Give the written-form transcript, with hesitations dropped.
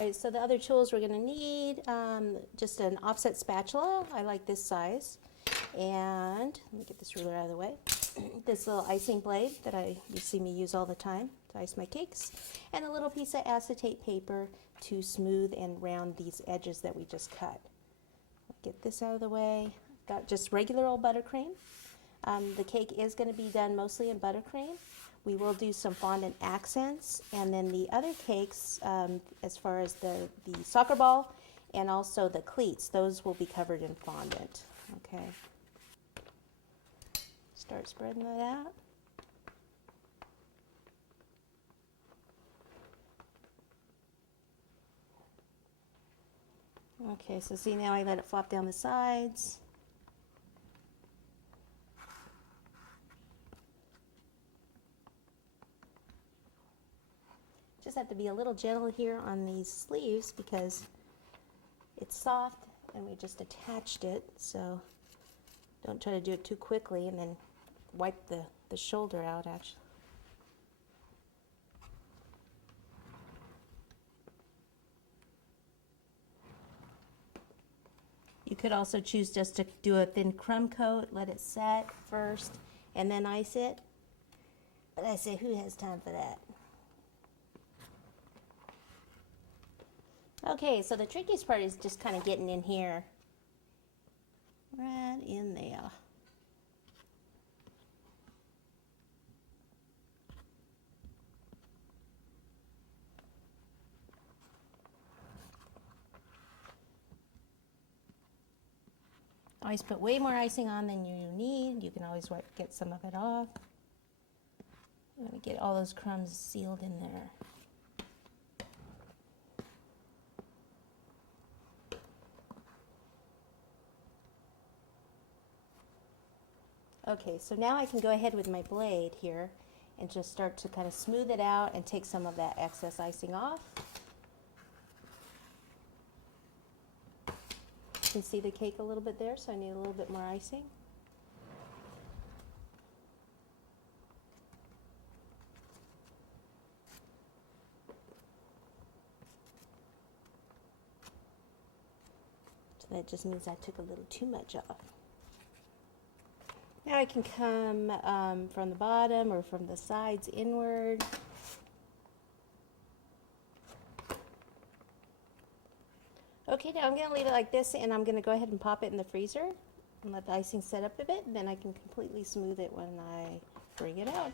Alright, so the other tools we're going to need, just an offset spatula. I like this size. And let me get this ruler out of the way. This little icing blade that you see me use all the time to ice my cakes. And a little piece of acetate paper to smooth and round these edges that we just cut. Get this out of the way. Got just regular old buttercream. The cake is going to be done mostly in buttercream. We will do some fondant accents, and then the other cakes, as far as the soccer ball and also the cleats, those will be covered in fondant. Okay. Start spreading that out. Okay, so see, now I let it flop down the sides. Just have to be a little gentle here on these sleeves because it's soft and we just attached it, so don't try to do it too quickly and then wipe the shoulder out actually. You could also choose just to do a thin crumb coat, let it set first, and then ice it. But I say, who has time for that? Okay, so the trickiest part is just kind of getting in here. Right in there. Always put way more icing on than you need. You can always get some of it off. I'm going to get all those crumbs sealed in there. Okay, so now I can go ahead with my blade here and just start to kind of smooth it out and take some of that excess icing off. You can see the cake a little bit there, so I need a little bit more icing. So that just means I took a little too much off. Now I can come from the bottom or from the sides inward. Okay, now I'm going to leave it like this, and I'm going to go ahead and pop it in the freezer and let the icing set up a bit, and then I can completely smooth it when I bring it out.